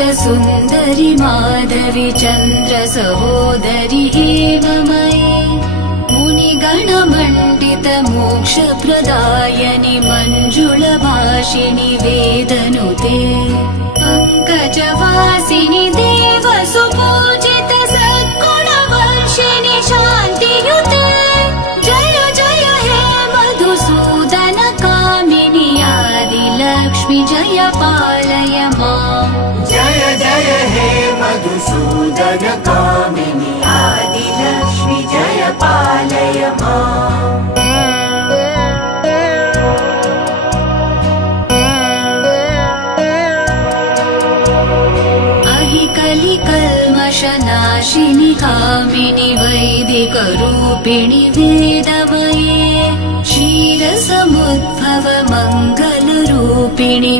सुन्दरि माधवि चन्द्र सहोदरि हेममयि मुनिगणमण्डित मोक्षप्रदायनि मञ्जुलभाषिणि वेदनुते पङ्कजवासिनि देवसुपूजित सद्गुणवर्षिणि शान्तियुते जय जय हे मधुसूदन कामिनि आदिलक्ष्मि जय पालय माम् जय जय हे मधुसूदन कामिनि आदिलक्ष्मि जय पालय माम् कलिकल्मषनाशिनि कामिनि वैदिकरूपिणि वेदमये क्षीरसमुद्भव मङ्गलरूपिणि